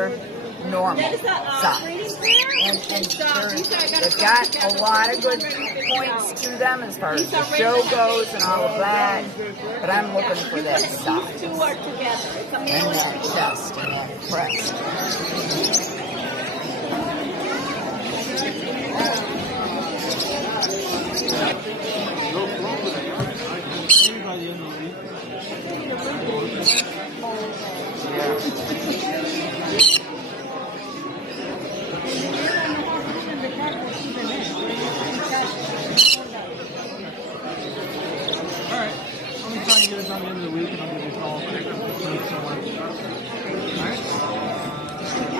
regular, normal size. And they've got a lot of good points to them as far as the show goes and all of that. But I'm looking for that size. And that chest and that crest.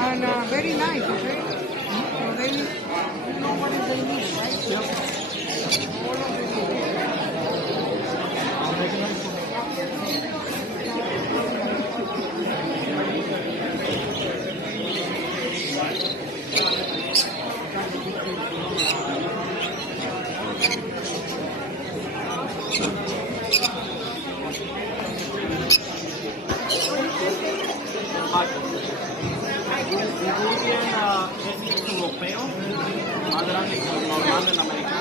And very nice, okay? So they you know what they need, right? Yep. I'll make it nice for europeo, más grande que el normal del americano.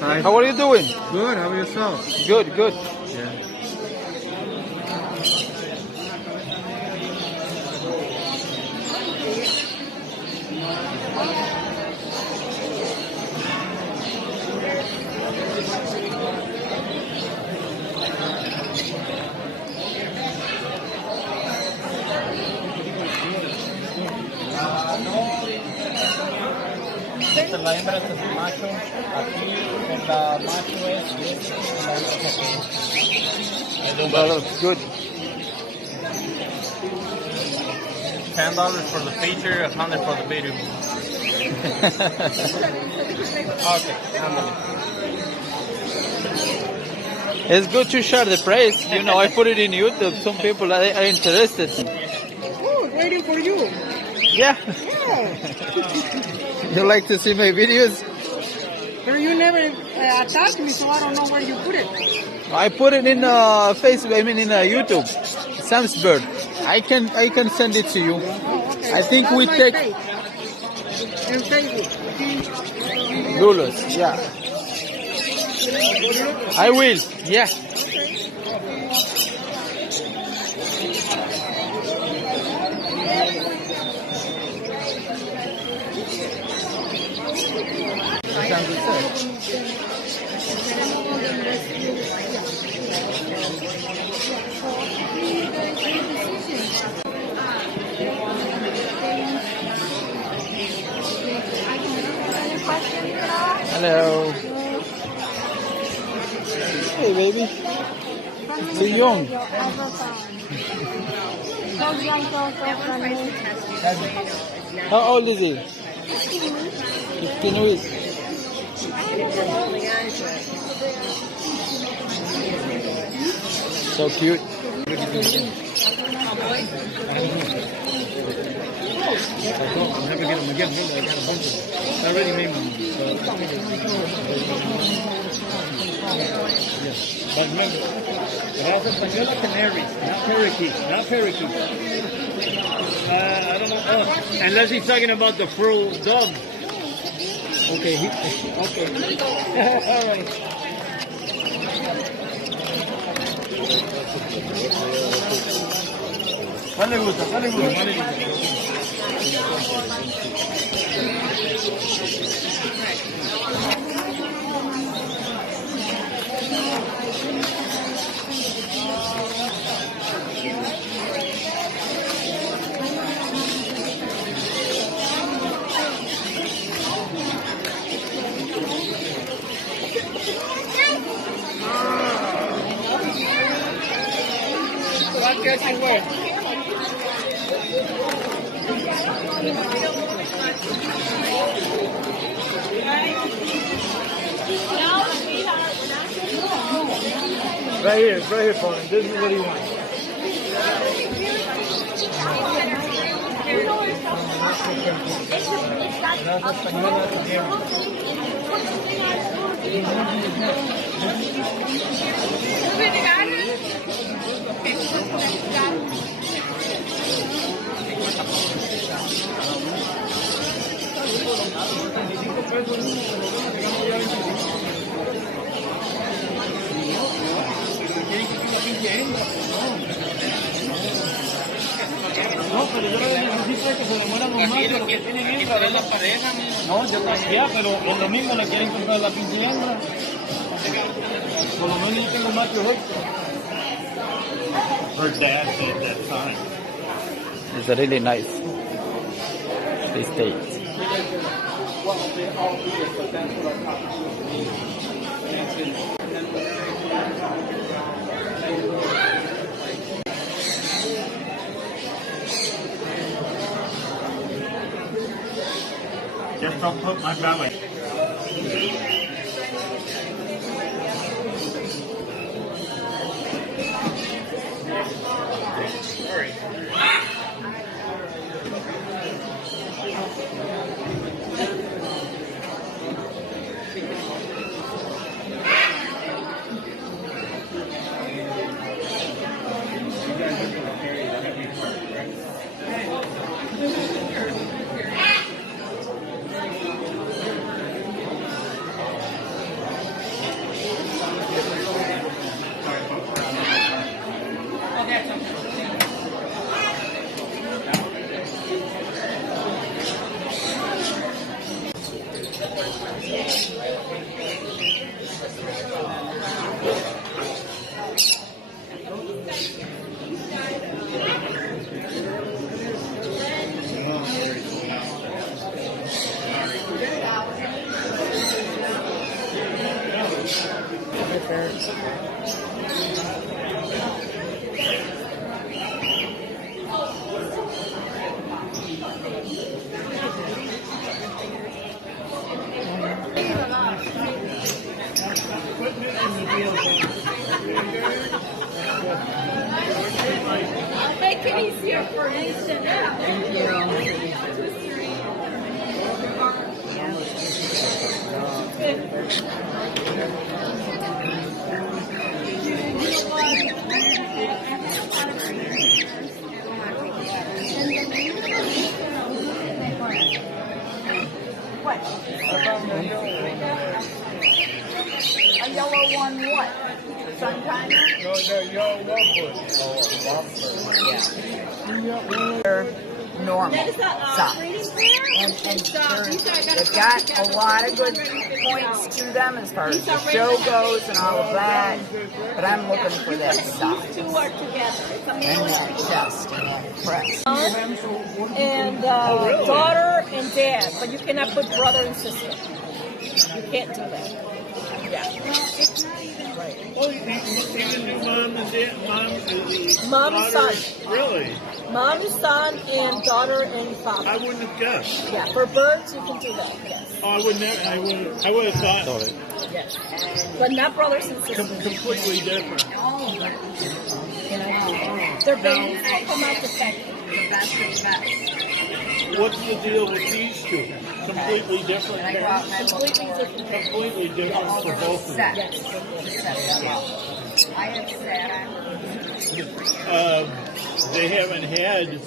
Hi. How are you doing? Good, how about yourself? Good, good. Yeah. Esta es la hembra, este es el macho. Aquí el macho es la hembra. That looks good. $10 for the feature, $100 for the video. Okay, It's good to share the price. You know, I put it in YouTube. Some people are interested. Oh, waiting for you. Yeah. Yeah. You like to see my videos? But you never attacked me, so I don't know where you put it. I put it in Facebook. I mean, in YouTube. Sam's Bird. I can send it to you. Oh, okay. I think That's we my take page. And Facebook. Lulos. Yeah. I will. Yeah. Hello. Hey, baby. Too young. How old is he? 15 weeks. So cute. I'll never get them again. I got a bunch of them. I already made one. But remember, Raza Española canaries, not parakeets, not parakeets. I don't know. Unless he's talking about the fur dog. Okay, okay. All right. ¿Cuál le gusta? ¿Cuál le gusta? ¿Cuál le gusta? What catching where? Right here, Pauline. This is what he wants. No, pero yo lo que necesito es que se demueran los machos, los que tienen hembra, ¿verdad? No, yo ya, pero es lo mismo, le quieren comprar la pinche hembra. Por lo menos yo tengo machos extra. Her dad said that time. It's really nice. This state. Just don't put my belly. Make it easier for instant now. What? A yellow one what? Sun timer? No, the yellow They're normal. That is a Stop. breeding pair. And They've they've got a lot of good points to them as far as the show goes and all of that. But I'm looking for that stop. These two are together. It's a And male that chest and that crest. and daughter and dad, but you cannot put brother and sister. You can't do that. Oh, you can do mom and dad, Mom and daughter. son. Really? Mom, son, and daughter and father. I wouldn't have guessed. Yeah, for birds you can do that. Yes. Oh, I would have thought Yes. But not brothers and sisters. completely different. Their babies will come out the factory. What's the deal with these two? Completely different. Completely different. Completely different for both of them. Yes. I have sat They haven't had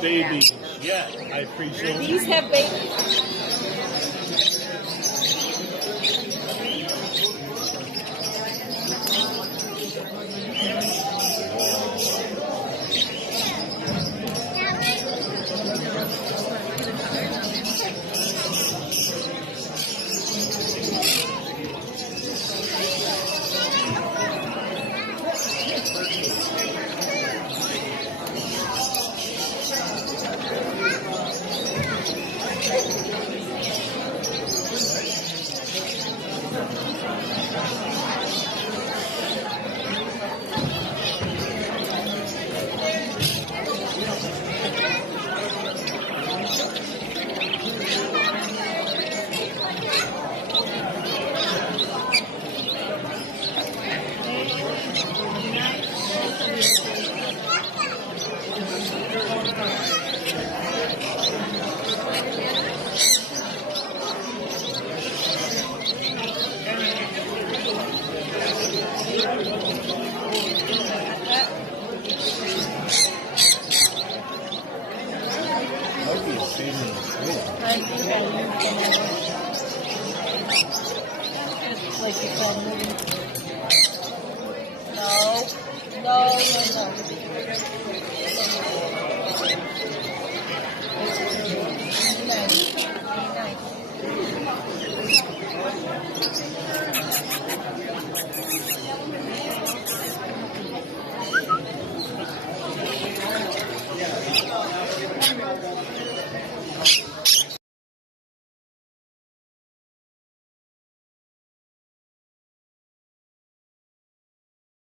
babies yet, I presume. These have babies. like you saw the movie. No. No, no, no.